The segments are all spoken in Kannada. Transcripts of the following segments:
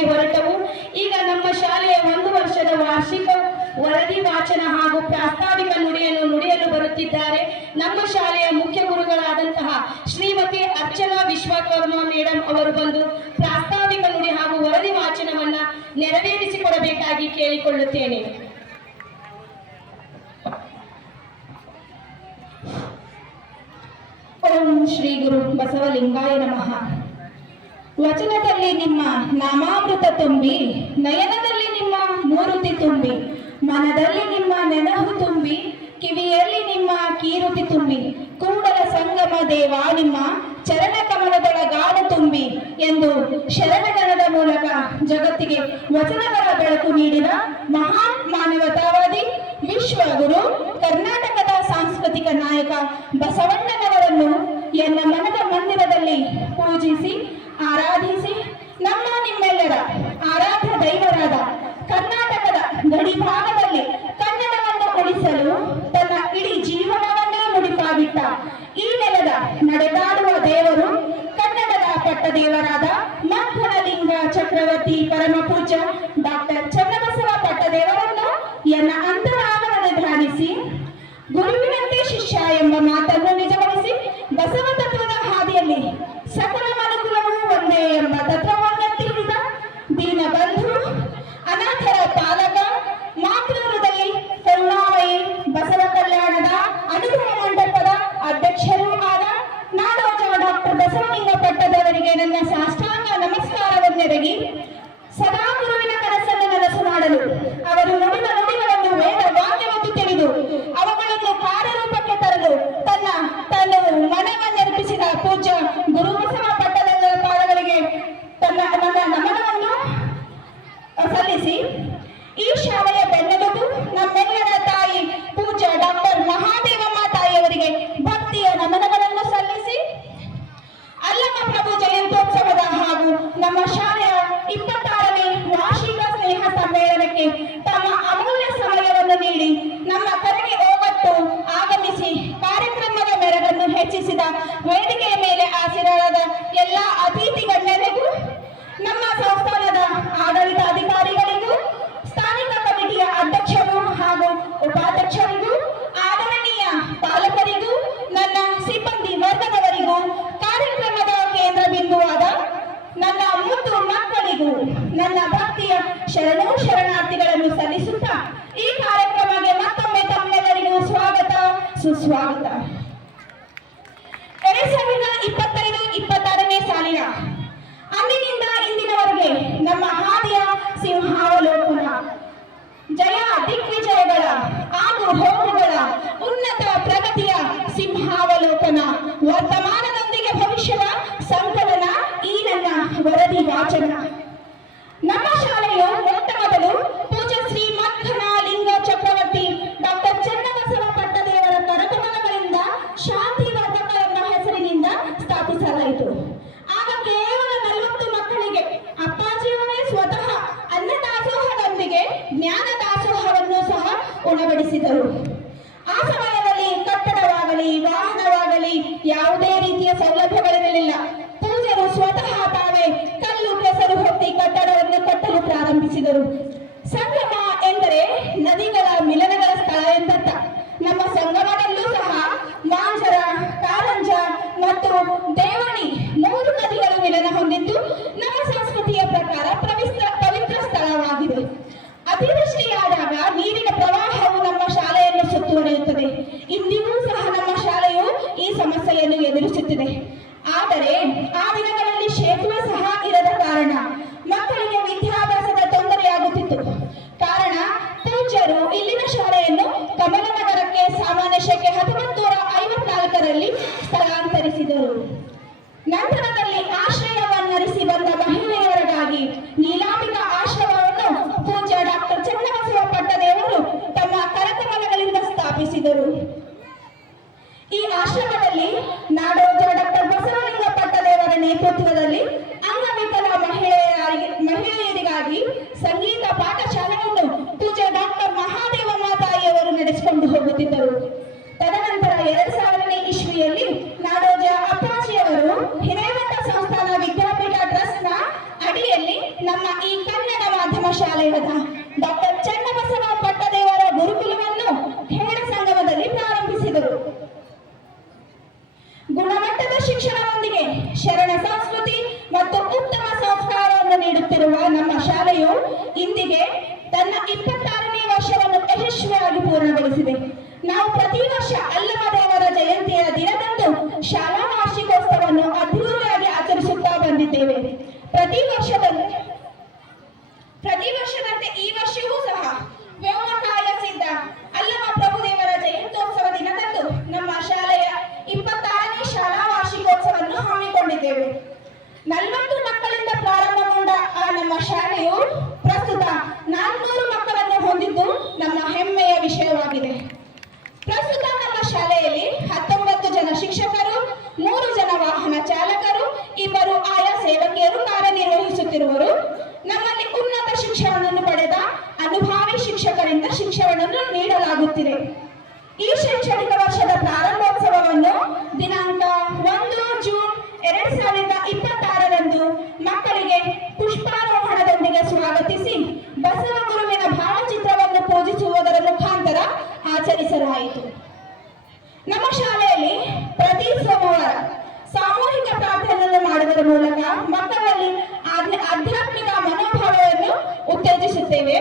ತಯಾರಿಯಾಗಿ ಹೊರಟವು. ಈಗ ನಮ್ಮ ಶಾಲೆಯ 1 ವರ್ಷದ ವಾರ್ಷಿಕ ವರದಿ ವಾಚನ ಹಾಗೂ ಪ್ರಾಸ್ತಾವಿಕ ನುಡಿಯನ್ನು ನುಡಿಯಲು ಬರುತ್ತಿದ್ದಾರೆ. ನಮ್ಮ ಶಾಲೆಯ ಮುಖ್ಯ ಗುರುಗಳಾದಂತಹ ಶ್ರೀಮತಿ ಅರ್ಚನಾ ವಿಶ್ವಕರ್ಮ ಮೇಡಮ್ ಅವರು ಬಂದು ಪ್ರಾಸ್ತಾವಿಕ ನುಡಿ ಹಾಗೂ ವರದಿ ವಾಚನವನ್ನ ನೆರವೇರಿಸಿಕೊಡಬೇಕಾಗಿ ಕೇಳಿಕೊಳ್ಳುತ್ತೇನೆ. ಓಂ ಶ್ರೀ ಗುರು ಬಸವಲಿಂಗಾಯ ನಮಃ. ವಚನದಲ್ಲಿ ನಿಮ್ಮ ನಾಮಾಮೃತ ತುಂಬಿ, ನಯನದಲ್ಲಿ ನಿಮ್ಮ ಮೂರುತಿ ತುಂಬಿ, ಮನದಲ್ಲಿ ನಿಮ್ಮ ನೆನಹು ತುಂಬಿ, ಕಿವಿಯಲ್ಲಿ ನಿಮ್ಮ ಕೀರುತಿ ತುಂಬಿ, ಕೂಡಲ ಸಂಗಮ ದೇವ ನಿಮ್ಮ ಚರಣ ಕಮಲದೊಳಗಾಡು ತುಂಬಿ ಎಂದು ಶರಣಗಣದ ಮೂಲಕ ಜಗತ್ತಿಗೆ ವಚನಗಳ ಬೆಳಕು ನೀಡಿದ ಮಹಾನ್ ಮಾನವತಾವಾದಿ ವಿಶ್ವಗುರು ಕರ್ನಾಟಕದ ಸಾಂಸ್ಕೃತಿಕ ನಾಯಕ ಬಸವಣ್ಣನವರನ್ನು ಎನ್ನ ಮನದ ಮಂದಿರದಲ್ಲಿ ಪೂಜಿಸಿ ಆರಾಧಿಸಿ ನಮ್ಮ ನಿಮ್ಮೆಲ್ಲರ ಆರಾಧ್ಯ ದೈವರಾದ ಕರ್ನಾಟಕದ ಗಡಿ ಭಾಗದಲ್ಲಿ ಕನ್ನಡವನ್ನು ಉಳಿಸಲು ತನ್ನ ಇಡೀ ಜೀವನವನ್ನೇ ಮುಡಿಪಾಗಿಟ್ಟ ಈ ನೆಲದ ನಡೆದಾಡುವ ದೇವರು ಕನ್ನಡದ ಪಟ್ಟದೇವರಾದ ಮಕ್ಕಳಲಿಂಗ ಚಕ್ರವರ್ತಿ ಪರಮ ಪೂಜ್ಯ ಡಾಕ್ಟರ್ ಚನ್ನಬಸವ ಪಟ್ಟದೇವರನ್ನು ಎನ್ನ ಅಂತರಾಳದಲ್ಲಿ ಧ್ಯಾನಿಸಿ ಗುರುವಿನಂತೆ ಶಿಷ್ಯ ಎಂಬ ಮಾತನ್ನು ನಿಜಗೊಳಿಸಿ ಬಸವ ತತ್ವದ ಹಾದಿಯಲ್ಲಿ ಸಕಲ ಮನುಕುಲವೂ ಒಂದೇ ಎಂಬ ತತ್ವವನ್ನು ತಿಳಿದ ದೀನ ಬಂಧು ಅನಾಥರ ಪಾಲಕ ಮಾತೃ ಹೃದಯಿ ಕರುಣಾಮಯಿ ಬಸವ ಕಲ್ಯಾಣದ ಅನುಭವ ಮಂಟಪದ ಅಧ್ಯಕ್ಷರೂ ಆದ ನಾಡೋಜ ಡಾಕ್ಟರ್ ಬಸವಲಿಂಗ ಪಟ್ಟದವರಿಗೆ ನನ್ನ ಸಾಷ್ಟಾಂಗ ನಮಸ್ಕಾರವನ್ನೆರಗಿ ಸದಾ ಗುರುವಿನ ಕನಸನ್ನು ನನಸು ಮಾಡಲು ಅವರು ನುಡಿದ ನುಡಿಗಳನ್ನು ವೇದ ವಾಕ್ಯವನ್ನು ತಿಳಿದು ಅವುಗಳನ್ನು ಕಾರ್ಯರೂಪಕ್ಕೆ ತರಲು ತನ್ನ ಮನವನ್ನರ್ಪಿಸಿದ ಪೂಜ್ಯ ಗುರು ಬಸವ ಪಟ್ಟದ ಪಾದಗಳಿಗೆ ನನ್ನ ನಮನವನ್ನು ಸಲ್ಲಿಸಿ ಈ ಶಾಲೆಯ ಬೆನ್ನೆಲುಬು ನಮ್ಮೆಲ್ಲರ ತಾಯಿ ಪೂಜ್ಯ ಡಾಕ್ಟರ್ ಮಹಾದೇವಮ್ಮ ತಾಯಿಯವರಿಗೆ ಭಕ್ತಿಯ ನಮನಗಳನ್ನು ಸಲ್ಲಿಸಿ ಅಲ್ಲಮ ಪ್ರಭು ಜಯಂತ್ಯೋತ್ಸವದ ಹಾಗೂ ನಮ್ಮ ಶಾಲೆಯ 26ನೇ ವಾರ್ಷಿಕ ಸ್ನೇಹ ಸಮ್ಮೇಳನಕ್ಕೆ ತಮ್ಮ ಅಮೂಲ್ಯ ಸಮಯವನ್ನು ನೀಡಿ ನಮ್ಮ ಕರೆಗೆ ಓಗೊಟ್ಟು ಆಗಮಿಸಿ ಕಾರ್ಯಕ್ರಮದ ಮೆರಗನ್ನು ಹೆಚ್ಚಿಸಿದ ವೇದಿಕೆಯ ಮೇಲೆ ಆಸೀನರಾದ ಎಲ್ಲ ಅತಿಥಿ ಗಣ್ಯರಿಗೂ, ನಮ್ಮ ಸಂಸ್ಥಾನದ ಆಡಳಿತಾಧಿಕಾರಿಗಳಿಗೂ, ಸ್ಥಾನಿಕ ಕಮಿಟಿಯ ಅಧ್ಯಕ್ಷರು ಹಾಗೂ ಉಪಾಧ್ಯಕ್ಷರಿಗೂ, ಆದರಣೀಯ ಪಾಲಕರಿಗೂ, ನನ್ನ ಸಿಬ್ಬಂದಿ ವರ್ಗದವರಿಗೂ, ಕಾರ್ಯಕ್ರಮದ ಕೇಂದ್ರ ಬಿಂದುವಾದ ನನ್ನ ಮುದ್ದು ಮಕ್ಕಳಿಗೂ ನನ್ನ ಭಕ್ತಿಯ ಶರಣಾರ್ಥಿಗಳನ್ನು ಸಲ್ಲಿಸುತ್ತಾ ಈ ಕಾರ್ಯಕ್ರಮಕ್ಕೆ ಮತ್ತೊಮ್ಮೆ ತಮ್ಮೆಲ್ಲರಿಗೂ ಸ್ವಾಗತ ಸುಸ್ವಾಗತ. 2025-26ನೇ ಸಾಲಿನ ಅಂದಿನಿಂದ ಇಂದಿನವರೆಗೆ ನಮ್ಮ ಹಾದಿಯ ಸಿಂಹಾವಲೋಕನ ಜಯ ದಿಗ್ವಿಜಯಗಳ ಆಗು ಹೋಗುಗಳ ಉನ್ನತ ಪ್ರಗತಿಯ ಸಿಂಹಾವಲೋಕನ, ವರ್ತಮಾನದೊಂದಿಗೆ ಭವಿಷ್ಯದ ಸಂಕಲನ ಈ ನನ್ನ ವರದಿ ವಾಚನ. ನಮ್ಮ ಶಾಲೆಯು ಮೊಟ್ಟ ಮೊದಲು ಪೂಜ್ಯ ಶ್ರೀ ಮಕ್ಕಳಲಿಂಗ ಚಕ್ರವರ್ತಿ ಡಾಕ್ಟರ್ ಚನ್ನಬಸವ ಪಟ್ಟದೇವರ ಕರಕಮಲಗಳಿಂದ ಶಾಂತಿ ವರ್ಧಕ ಎಂಬ ಹೆಸರಿನಿಂದ ಸ್ಥಾಪಿಸಲಾಯಿತು. ಆಗ ಕೇವಲ 40 ಮಕ್ಕಳಿಗೆ ಅಪ್ಪಾಜಿಯವರೇ ಸ್ವತಃ ಅನ್ನದಾಸೋಹದೊಂದಿಗೆ ಜ್ಞಾನ ದಾಸೋಹವನ್ನು ಸಹ ಉಣಬಡಿಸಿದರು. ಆ ಸಮಯದಲ್ಲಿ ಕಟ್ಟಡವಾಗಲಿ ವಾಹನವಾಗಲಿ ಯಾವುದೇ ರೀತಿಯ ಸೌಲಭ್ಯಗಳಿರಲಿಲ್ಲ. ಪೂಜ್ಯರು ಸ್ವತಃ ತಾವೇ ಕಲ್ಲು ಕೆಸರು ಹೊತ್ತಿ ಕಟ್ಟಡವನ್ನು ಕಟ್ಟಲು ಪ್ರಾರಂಭಿಸಿದರು. ಸಂಗಮ ಎಂದರೆ ನದಿಗಳ ಮಿಲನಗಳ ಸ್ಥಳ ಎಂದರ್ಥ. ನಮ್ಮ ಸಂಗಮದಲ್ಲೂ ಸಹ ಮಾಂಜರ, ಕಾರಂಜ ಮತ್ತು ದೇವಣಿ 3 ನದಿಗಳು ಮಿಲನ ಹೊಂದಿದ್ದು ನಮ್ಮ ಸಂಸ್ಕೃತಿಯ ಪ್ರಕಾರ ಪವಿತ್ರ ಸ್ಥಳವಾಗಿದೆ. ಅತಿವೃಷ್ಟಿಯಾದಾಗ ನೀರಿನ ಪ್ರವಾಹವು ನಮ್ಮ ಶಾಲೆಯನ್ನು ಸುತ್ತುವರಿಯುತ್ತದೆ. ಇಂದಿಗೂ ಸಹ ನಮ್ಮ ಶಾಲೆಯು ಈ ಸಮಸ್ಯೆಯನ್ನು ಎದುರಿಸುತ್ತಿದೆ. ಆದರೆ ಆ ದಿನಗಳಲ್ಲಿ ಸೇತುವೆ ಸಹ ಇರದ ಕಾರಣ ಮಕ್ಕಳಿಗೆ ವಿದ್ಯಾಭ್ಯಾಸದ ತೊಂದರೆಯಾಗುತ್ತಿತ್ತು. ಕಾರಣ ಪೂಜ್ಯರು ಇಲ್ಲಿನ ಶಾಲೆಯನ್ನು ಕಮಲನಗರಕ್ಕೆ ಸಾಮಾನ್ಯ ಶಕೆ 1954ರಲ್ಲಿ ಸ್ಥಳಾಂತರಿಸಿದರು. ನಂತರದಲ್ಲಿ ಆಶ್ರಯವನ್ನರಿಸಿ ಬಂದ ಮಹಿಳೆಯರಿಗಾಗಿ ನೀಲಾಂಬಿಕಾ ಆಶ್ರಮವನ್ನು ಪೂಜ್ಯ ಡಾಕ್ಟರ್ ಚನ್ನಬಸವ ಪಟ್ಟದೇವರು ತಮ್ಮ ಕರಕಮಲಗಳಿಂದ ಸ್ಥಾಪಿಸಿದರು. ಈ ಆಶ್ರಮದಲ್ಲಿ ನಾಡೋಜ ಡಾಕ್ಟರ್ ಬಸವಲಿಂಗ ಪಟ್ಟದೇವರ ನೇತೃತ್ವದಲ್ಲಿ ಅಂಗವಿಕಲ ಮಹಿಳೆಯರಿಗಾಗಿ ಸಂಗೀತ ಪಾಠಶಾಲೆಯನ್ನು ಪೂಜ್ಯ ಡಾಕ್ಟರ್ ಮಹಾದೇವಮ್ಮ ತಾಯಿಯವರು ನಡೆಸಿಕೊಂಡು ಹೋಗುತ್ತಿದ್ದರು. ತದನಂತರ 2000ನೇ ಇಸ್ವಿಯಲ್ಲಿ ನಾಡೋಜ ಅಪ್ಪಾಜಿಯವರು ಹಿರೇಮಠ ಸಂಸ್ಥಾನ ವಿದ್ಯಾಪೀಠ ಟ್ರಸ್ಟ್ನ ಅಡಿಯಲ್ಲಿ ನಮ್ಮ ಈ ಶಾಲೆಯಾದ ಡಾಕ್ಟರ್ ಚನ್ನಬಸವ ಪಟ್ಟದೇವರ ಗುರುಕುಲವನ್ನು ಹೇಳ ಸಂಗಮದಲ್ಲಿ ಪ್ರಾರಂಭಿಸಿದರು. ಗುಣಮಟ್ಟದ ಶಿಕ್ಷಣದೊಂದಿಗೆ ಶರಣ ಸಂಸ್ಕೃತಿ ಮತ್ತು ಉತ್ತಮ ಸಂಸ್ಕಾರವನ್ನು ನೀಡುತ್ತಿರುವ ನಮ್ಮ ಶಾಲೆಯು ಇಂದಿಗೆ ತನ್ನ 26ನೇ ವರ್ಷವನ್ನು ಯಶಸ್ವಿಯಾಗಿ ಪೂರ್ಣಗೊಳಿಸಿದೆ. ನಾವು ಪ್ರತಿ ವರ್ಷ ಅಲ್ಲಮ ದೇವರ ಜಯಂತಿಯ ದಿನದಂದು ಶಾಲಾ ವಾರ್ಷಿಕೋತ್ಸವವನ್ನು ಅದ್ಧೂರಿಯಾಗಿ ಆಚರಿಸುತ್ತಾ ಬಂದಿದ್ದೇವೆ. ಪ್ರತಿ ವರ್ಷದಂತೆ ಈ ವರ್ಷವೂ ಸಹ ವ್ಯೋಮಕಾಯ ಸಿದ್ಧ ಅಲ್ಲಮ ಪ್ರಭುದೇವರ ಜಯಂತ್ಯೋತ್ಸವ ದಿನದಂದು ನಮ್ಮ ಶಾಲೆಯ 26ನೇ ಶಾಲಾ ವಾರ್ಷಿಕೋತ್ಸವವನ್ನು ಹಮ್ಮಿಕೊಂಡಿದ್ದೇವೆ. 40 ಮಕ್ಕಳಿಂದ ಪ್ರಾರಂಭಗೊಂಡ ಆ ನಮ್ಮ ಶಾಲೆಯು ಪ್ರಸ್ತುತ 400 ಮಕ್ಕಳನ್ನು ಹೊಂದಿದ್ದು ನಮ್ಮ ಹೆಮ್ಮೆಯ ವಿಷಯವಾಗಿದೆ. ಪ್ರಸ್ತುತ ನಮ್ಮ ಶಾಲೆಯಲ್ಲಿ 19 ಜನ ಶಿಕ್ಷಕರು, 3 ಜನ ವಾಹನ ಚಾಲಕರು, 2 ಆಯಾ ಸೇವಕಿಯರು ಕಾರ್ಯನಿರ್ವಹಿಸುತ್ತಿರುವರು. ನಮ್ಮಲ್ಲಿ ಉನ್ನತ ಶಿಕ್ಷಣವನ್ನು ಪಡೆದ ಅನುಭವಿ ಶಿಕ್ಷಕರಿಂದ ಶಿಕ್ಷಣವನ್ನು ನೀಡಲಾಗುತ್ತಿದೆ. ಈ ಶೈಕ್ಷಣಿಕ ವರ್ಷದ ಪ್ರಾರಂಭೋತ್ಸವವನ್ನು ದಿನಾಂಕ 1 ಜೂನ್ 2026ರಂದು ಮಕ್ಕಳಿಗೆ ಪುಷ್ಪಾರೋಹಣದೊಂದಿಗೆ ಸ್ವಾಗತಿಸಿ ಬಸವ ಗುರುವಿನ ಭಾವಚಿತ್ರವನ್ನು ಪೂಜಿಸುವುದರ ಮುಖಾಂತರ ಆಚರಿಸಲಾಯಿತು. ನಮ್ಮ ಶಾಲೆಯಲ್ಲಿ ಪ್ರತಿ ಸೋಮವಾರ ಸಾಮೂಹಿಕ ಪ್ರಾರ್ಥನೆಯನ್ನು ಮಾಡುವುದರ ಮೂಲಕ ಮಕ್ಕಳಲ್ಲಿ ಆಧ್ಯಾತ್ಮಿಕ ಮನೋಭಾವವನ್ನು ಉತ್ತೇಜಿಸುತ್ತೇವೆ.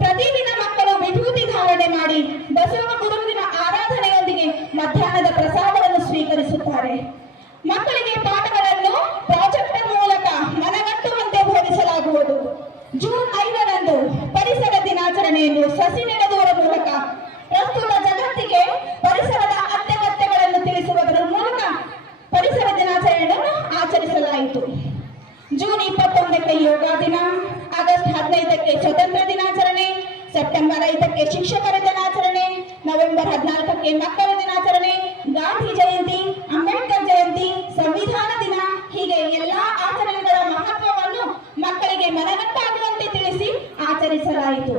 ಪ್ರತಿದಿನ ಮಕ್ಕಳು ವಿಭೂತಿ ಧಾರಣೆ ಮಾಡಿ ಬಸವ ಗುರುವಿನ ಆರಾಧನೆಯೊಂದಿಗೆ ಮಧ್ಯಾಹ್ನದ ಪ್ರಸಾದವನ್ನು ಸ್ವೀಕರಿಸುತ್ತಾರೆ. ಮಕ್ಕಳಿಗೆ ಪಾಠಗಳನ್ನು ಪ್ರಾಜೆಕ್ಟರ್ ಮೂಲಕ ಮನಗಟ್ಟುವಂತೆ ಬೋಧಿಸಲಾಗುವುದು. ಜೂನ್ 5ರಂದು ಪರಿಸರ ದಿನಾಚರಣೆಯನ್ನು ಸಸಿ ನೆಡುವುದರ ಮೂಲಕ ಪ್ರಸ್ತುತ ಜಗತ್ತಿಗೆ ಪರಿಸರದ ಅತ್ಯಗತ್ಯಗಳನ್ನು ತಿಳಿಸುವುದರ ಮೂಲಕ ಪರಿಸರ ದಿನಾಚರಣೆಯನ್ನು ಆಚರಿಸಲಾಯಿತು. ಜೂನ್ 21ಕ್ಕೆ ಯೋಗ ದಿನ, ಆಗಸ್ಟ್ 15ಕ್ಕೆ ಸ್ವತಂತ್ರ ದಿನಾಚರಣೆ, ಸೆಪ್ಟೆಂಬರ್ 5ಕ್ಕೆ ಶಿಕ್ಷಕರ ದಿನಾಚರಣೆ, ನವೆಂಬರ್ 14ಕ್ಕೆ ಮಕ್ಕಳ ದಿನಾಚರಣೆ, ಗಾಂಧಿ ಜಯಂತಿ, ಅಂಬೇಡ್ಕರ್ ಜಯಂತಿ, ಸಂವಿಧಾನ ದಿನ, ಹೀಗೆ ಎಲ್ಲಾ ಆಚರಣೆಗಳ ಮಹತ್ವವನ್ನು ಮಕ್ಕಳಿಗೆ ಮನಗಟ್ಟಾಗುವಂತೆ ತಿಳಿಸಿ ಆಚರಿಸಲಾಯಿತು.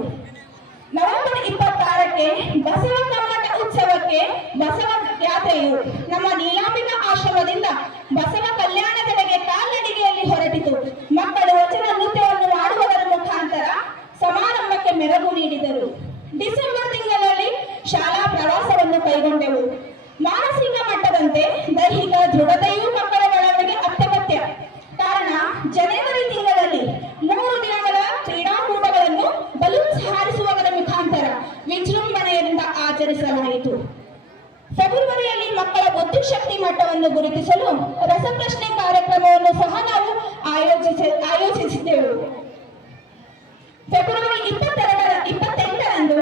ನವೆಂಬರ್ 26ಕ್ಕೆ ಬಸವ ಕಮ್ಮಟ ಉತ್ಸವಕ್ಕೆ ಬಸವ ಯಾತ್ರೆಯು ನಮ್ಮ ನೀಲಾಂಬಿಕಾ ಆಶ್ರಮದಿಂದ ಬಸವ ಕಲ್ಯಾಣದೆಡೆಗೆ ಕಾಲ್ನಡಿಗೆಯಲ್ಲಿ ಹೊರಟಿತು. ಮಕ್ಕಳು ವಚನ ನೃತ್ಯವನ್ನು ಮಾಡುವುದರ ಮುಖಾಂತರ ಸಮಾರಂಭಕ್ಕೆ ಮೆರುಗು ನೀಡಿದರು. ಡಿಸೆಂಬರ್ ತಿಂಗಳಲ್ಲಿ ಶಾಲಾ ಪ್ರವಾಸವನ್ನು ಕೈಗೊಂಡೆವು. ಮಾನಸಿಕ ಮಟ್ಟದಂತೆ ದೈಹಿಕ ದೃಢತೆಯೂ ಮಕ್ಕಳ ಬೆಳವಣಿಗೆ ಅತ್ಯಗತ್ಯ. ಕಾರಣ ಜನವರಿ ತಿಂಗಳಲ್ಲಿ 3 ದಿನಗಳ ಕ್ರೀಡಾಕೂಟಗಳನ್ನು ಬಲೂನ್ಸ್ ಹಾರಿಸುವುದರ ಮುಖಾಂತರ ವಿಜೃಂಭಣೆಯಿಂದ ಆಚರಿಸಲಾಯಿತು. ಫೆಬ್ರವರಿಯಲ್ಲಿ ಮಕ್ಕಳ ಬುದ್ಧಿಶಕ್ತಿ ಮಟ್ಟವನ್ನು ಗುರುತಿಸಲು ರಸಪ್ರಶ್ನೆ ಕಾರ್ಯಕ್ರಮವನ್ನು ಸಹ ನಾವು ಆಯೋಜಿಸಿದ್ದೆವು. ಫೆಬ್ರವರಿ 28ರಂದು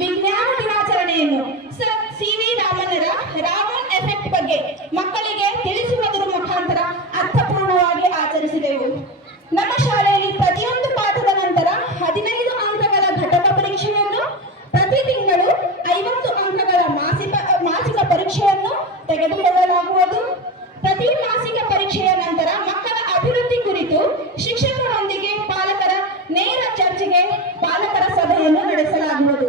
ವಿಜ್ಞಾನ ದಿನಾಚರಣೆಯನ್ನು ಸರ್ ಸಿ.ವಿ. ರಾಮನ್ನರ ರಾಮನ್ ಎಫೆಕ್ಟ್ ಬಗ್ಗೆ ಮಕ್ಕಳಿಗೆ ತಿಳಿಸುವುದರ ಮುಖಾಂತರ ಅರ್ಥಪೂರ್ಣವಾಗಿ ಆಚರಿಸಿದೆವು. ನಮ್ಮ ಶಾಲೆಯಲ್ಲಿ ಪ್ರತಿಯೊಂದು ಪಾಠದ ನಂತರ 15 ಅಂಕಗಳ ಘಟಕ ಪರೀಕ್ಷೆಯನ್ನು, ಪ್ರತಿ ತಿಂಗಳು 50 ಅಂಕಗಳ ಮಾಸಿಕ ಪರೀಕ್ಷೆಯನ್ನು ತೆಗೆದುಕೊಳ್ಳಲಾಗುವುದು. ಪ್ರತಿ ಮಾಸಿಕ ಪರೀಕ್ಷೆಯ ನಂತರ ಮಕ್ಕಳ ಅಭಿವೃದ್ಧಿ ಕುರಿತು ಶಿಕ್ಷಕರೊಂದಿಗೆ ಪಾಲಕರ ನೇರ ಚರ್ಚೆಗೆ ಪಾಲಕರ ಸಭೆಯನ್ನು ನಡೆಸಲಾಗುವುದು.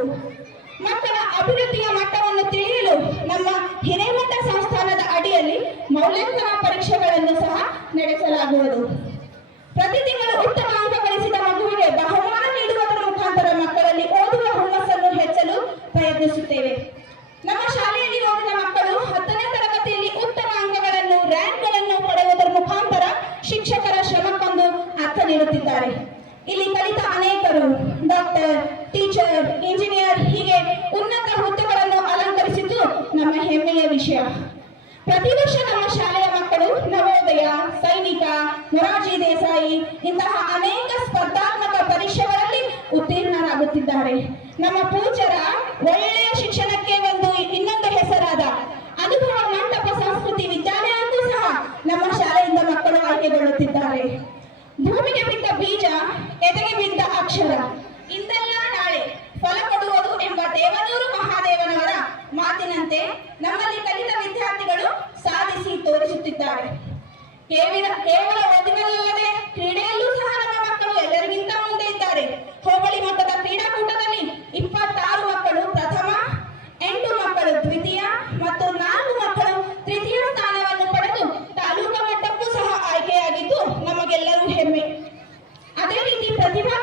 ಮಕ್ಕಳ ಅಭಿವೃದ್ಧಿಯ ಮಟ್ಟವನ್ನು ತಿಳಿಯಲು ನಮ್ಮ ಹಿರೇಮಠ ಸಂಸ್ಥಾನದ ಅಡಿಯಲ್ಲಿ ಮೌಲ್ಯಾಂಕನ ಪರೀಕ್ಷೆಗಳನ್ನು ಸಹ ನಡೆಸಲಾಗುವುದು. ಪ್ರತಿ ತಿಂಗಳು ಉತ್ತಮ ಅಂಕ ಗಳಿಸಿದ ಮಗುವಿಗೆ ಬಹುಮಾನ ನೀಡುವುದರ ಮುಖಾಂತರ ಮಕ್ಕಳಲ್ಲಿ ಓದುವ ಹುಮ್ಮಸ್ಸನ್ನು ಹೆಚ್ಚಲು ಪ್ರಯತ್ನಿಸುತ್ತೇವೆ. ನಮ್ಮ ಶಾಲೆಯಲ್ಲಿ ಓದಿದ ಮಕ್ಕಳು 10ನೇ ತರಗತಿಯಲ್ಲಿ ಉತ್ತಮ ಅಂಕಗಳನ್ನು, ರ್ಯಾಂಕ್ಗಳನ್ನು ಪಡೆಯುವುದರ ಮುಖಾಂತರ ಶಿಕ್ಷಕರ ಶ್ರಮಕ್ಕೊಂದು ಅರ್ಥ ನೀಡುತ್ತಿದ್ದಾರೆ. ಇಲ್ಲಿ ಕಲಿತ ಅನೇಕರು ಡಾಕ್ಟರ್, ಟೀಚರ್, ಇಂಜಿನಿಯರ್ ಹೀಗೆ ಉನ್ನತ ಹುದ್ದೆಗಳನ್ನು ಅಲಂಕರಿಸಿದ್ದು ನಮ್ಮ ಹೆಮ್ಮೆಯ ವಿಷಯ. ಪ್ರತಿ ವರ್ಷ ನಮ್ಮ ಶಾಲೆಯ ಮಕ್ಕಳು ನವೋದಯ, ಸೈನಿಕ, ಮೊರಾರ್ಜಿ ದೇಸಾಯಿ ಇಂತಹ ಅನೇಕ ಸ್ಪರ್ಧಾತ್ಮಕ ಪರೀಕ್ಷೆಗಳಲ್ಲಿ ಉತ್ತೀರ್ಣರಾಗುತ್ತಿದ್ದಾರೆ. ನಮ್ಮ ಪೂಜ್ಯರ ಒಳ್ಳೆಯ ಶಿಕ್ಷಣಕ್ಕೆ ಇನ್ನೊಂದು ಹೆಸರಾದ ಅನುಭವ ಮಂಟಪ ಸಂಸ್ಕೃತಿ ವಿದ್ಯಾಲಯವೂ ಸಹ ನಮ್ಮ ಶಾಲೆಯಿಂದ ಮಕ್ಕಳು ಆಯ್ಕೆಗೊಳ್ಳುತ್ತಿದ್ದಾರೆ. ಭೂಮಿಗೆ ಬಿದ್ದ ಬೀಜ, ಎದೆಗೆ ಬಿದ್ದ ಅಕ್ಷರ, ಇಂದಲ್ಲ ನಾಳೆ ಫಲ ಕೊಡುವುದು ಎಂಬ ದೇವನೂರು ಮಹಾದೇವನವರ ಮಾತಿನಂತೆ ನಮ್ಮಲ್ಲಿ ಕಲಿತ ವಿದ್ಯಾರ್ಥಿಗಳು ಸಾಧಿಸಿ ತೋರಿಸುತ್ತಿದ್ದಾರೆ. ಕೇವಲ ಓದಿನಲ್ಲದೆ ಕ್ರೀಡೆಯಲ್ಲೂ ಸಹ ನಮ್ಮ ಮಕ್ಕಳು ಎಲ್ಲರಿಗಿಂತ ಮುಂದೆ ಇದ್ದಾರೆ. ಹೋಬಳಿ ಮಟ್ಟದ ಕ್ರೀಡಾಕೂಟದಲ್ಲಿ 26 ಮಕ್ಕಳು ಪ್ರಥಮ, 8 ಮಕ್ಕಳು ದ್ವಿತೀಯ ಮತ್ತು 4 ಮಕ್ಕಳು ತೃತೀಯ ಸ್ಥಾನವನ್ನು ಪಡೆದು ತಾಲೂಕು ಮಟ್ಟಕ್ಕೂ ಸಹ ಆಯ್ಕೆಯಾಗಿದ್ದು ನಮಗೆಲ್ಲರೂ ಹೆಮ್ಮೆ. ಅದೇ ರೀತಿ ಪ್ರತಿಭಾ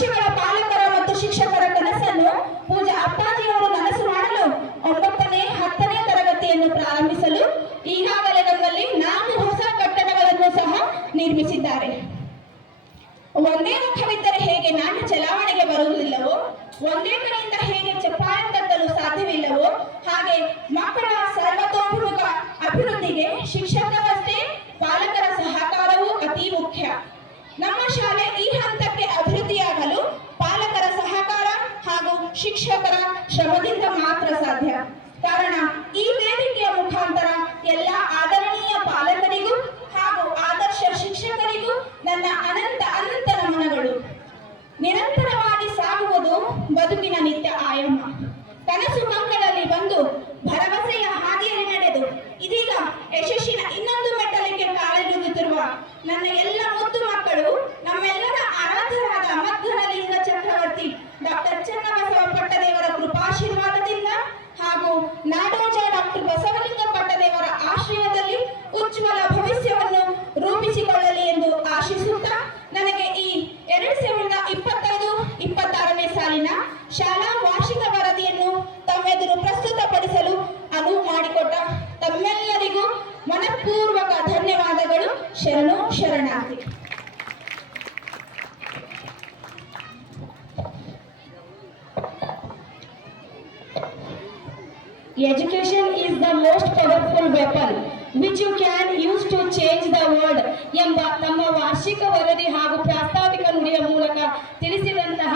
ವರ್ಷಗಳ ಪಾಲಕರ ಮತ್ತು ಶಿಕ್ಷಕರ ಕನಸನ್ನು ಪೂಜಾ ಅಪ್ಪಾಜಿಯವರು ನನಸು ಮಾಡಲು 9ನೇ 10ನೇ ತರಗತಿಯನ್ನು ಪ್ರಾರಂಭಿಸಲು ಈಗಾಗಲೇ ನಮ್ಮಲ್ಲಿ 4 ಹೊಸ ಕಟ್ಟಡಗಳನ್ನು ಸಹ ನಿರ್ಮಿಸಿದ್ದಾರೆ. ಒಂದೇ ಮುಖವಿದ್ದರೆ ಹೇಗೆ ನಾಣ್ಯ ಚಲಾವಣೆಗೆ ಬರುವುದಿಲ್ಲವೋ, ಒಂದೇ ಕಡೆಯಿಂದ ಹೇಗೆ ಚಪ್ಪಾಳೆ ತಟ್ಟಲು ಸಾಧ್ಯವಿಲ್ಲವೋ, ಹಾಗೆ ಮಕ್ಕಳ ಸರ್ವತೋಮುಖ ಅಭಿವೃದ್ಧಿಗೆ ಶಿಕ್ಷಕರಷ್ಟೇ ಪಾಲಕರ ಸಹಕಾರವೂ ಅತಿ ಮುಖ್ಯ. ನಮ್ಮ ಶಾಲೆ ಈ ಹಂತಕ್ಕೆ ಅಭಿವೃದ್ಧಿಯಾಗಲು ಪಾಲಕರ ಸಹಕಾರ ಹಾಗೂ ಶಿಕ್ಷಕರ ಶ್ರಮದಿಂದ ಮಾತ್ರ ಸಾಧ್ಯ. ಕಾರಣ ಈ ವೇದಿಕೆಯ ಮುಖಾಂತರ ಎಲ್ಲ ಆದರಣೀಯ ಪಾಲಕರಿಗೂ ಹಾಗೂ ಆದರ್ಶ ಶಿಕ್ಷಕರಿಗೂ ನನ್ನ ಅನಂತ ನಮನಗಳು. ನಿರಂತರವಾಗಿ ಸಾಗುವುದು ಬದುಕಿನ ನಿತ್ಯ ಆಯಾಮ. ಕನಸು ಮಕ್ಕಳಲ್ಲಿ ಬಂದು ಭರವಸೆಯ ಹಾದಿಯಲ್ಲಿ ನಡೆದು ಇದೀಗ ಯಶಸ್ಸಿನ ಇನ್ನೊಂದು ಮೆಟ್ಟಲಿಗೆ ಕಾಲಿಡುತ್ತಿರುವ ನನ್ನ ಎಲ್ಲ ಮುದ್ದು ಮಕ್ಕಳು, ನಮ್ಮೆಲ್ಲರ ಆರಾಧರಾದ ಮಧ್ವನಲಿಂಗ ಚಕ್ರವರ್ತಿ ಡಾಕ್ಟರ್ ಚನ್ನಬಸವ ಪಟ್ಟದೇವರ ಕೃಪಾಶೀರ್ವಾದದಿಂದ ಹಾಗೂ ನಾಡೋಜ ಡಾಕ್ಟರ್ ಬಸವಲಿಂಗ ಪಟ್ಟದೇವರ ಆಶ್ರಯದಲ್ಲಿ ಉಜ್ವಲ ಭವಿಷ್ಯವನ್ನು ರೂಪಿಸಿಕೊಳ್ಳಲಿ ಎಂದು ಆಶಿಸುತ್ತಾ, ನನಗೆ ಈ 2025-26ನೇ ಸಾಲಿನ ಶಾಲಾ ವಾರ್ಷಿಕ ವರದಿಯನ್ನು ತಮ್ಮೆದುರು ಪ್ರಸ್ತುತಪಡಿಸಲು ಅನುವು ಮಾಡಿಕೊಟ್ಟ ತಮ್ಮೆಲ್ಲರಿಗೂ ಮನಪೂರ್ವಕ ಧನ್ಯವಾದಗಳು. ಶರಣು ಶರಣಾರ್ಥಿ. Education is the most powerful weapon which you can use to change the world ಎಂಬ ತಮ್ಮ ವಾರ್ಷಿಕ ವರದಿ ಹಾಗೂ ಪ್ರಾಸ್ತಾವಿಕ ನುಡಿಯ ಮೂಲಕ ತಿಳಿಸಿದಂತಹ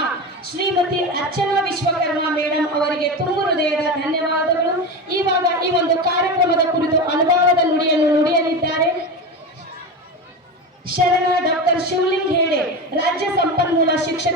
ಶ್ರೀಮತಿ ಅರ್ಚನಾ ವಿಶ್ವಕರ್ಮ ಮೇಡಮ್ ಅವರಿಗೆ ತುಂಬ ಹೃದಯದ ಧನ್ಯವಾದಗಳು. ಇವಾಗ ಈ ಒಂದು ಕಾರ್ಯಕ್ರಮದ ಕುರಿತು ಅನುಭವದ ನುಡಿಯನ್ನು ನುಡಿಯಲಿದ್ದಾರೆ ಶರಣ ಡಾಕ್ಟರ್ ಶಿವಲಿಂಗ್ ಹೇಡೆ, ರಾಜ್ಯ ಸಂಪನ್ಮೂಲ ಶಿಕ್ಷಕ.